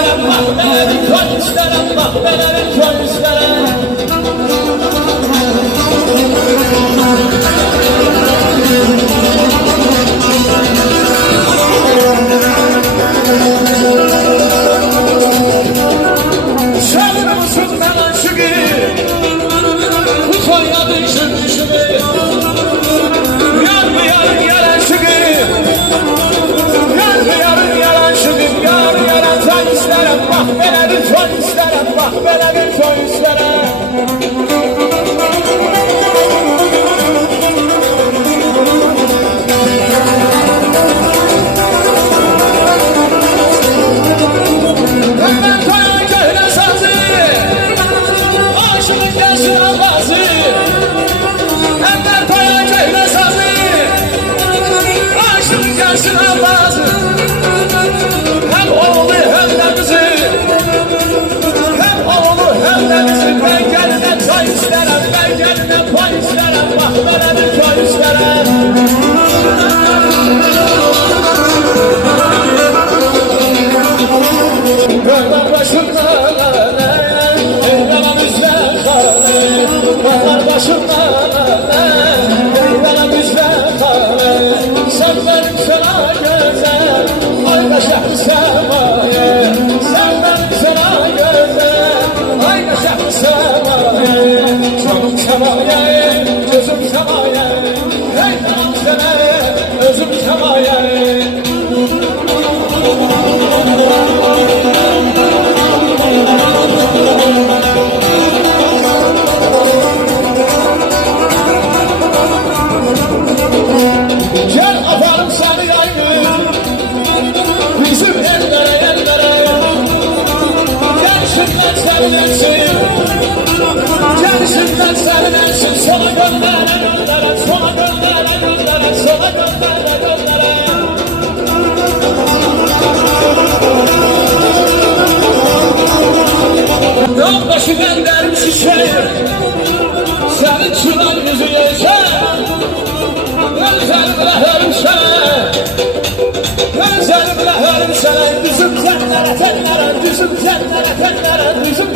isterim, mahvelerim, koy isterim, mahvelerim, koy isterim. Şöyle musun hemen şu gün, bu Konya'nın şüküşünü, yarın yarın yalan şu gün, yarın yarın yalan şu gün, yarın yalan koy isterim, mahvelerim, koy isterim, mahvelerim, koy isterim. Hem oğlu hem de kızı, hem oğlu hem de kızı. Ben geline çay isterim, ben geline pay isterim, mahvelerim çay isterim. Dağlar başında eyvallah bizden kale, dağlar başında eyvallah bizden kale. Sen benim sana güzel, ayna şehri semaye. Sen benim sana güzel, ayna şehri semaye. Canım semaye, gözüm semaye, hey canım semaye, özüm semaye. Gel aparım seni yaylı, bizim ellere ellere. Gençimden sevinensin, gençimden sevinensin. Sona göndere göndere, sona göndere göndere, sona göndere göndere. Dağ başı gönderim şişeyi, senin çınar yüzü yeşer. Gözlerimle hörüm sana, gözlerimle hörüm sana. Düzüm tenlere tenlere, düzüm tenlere tenlere, düzüm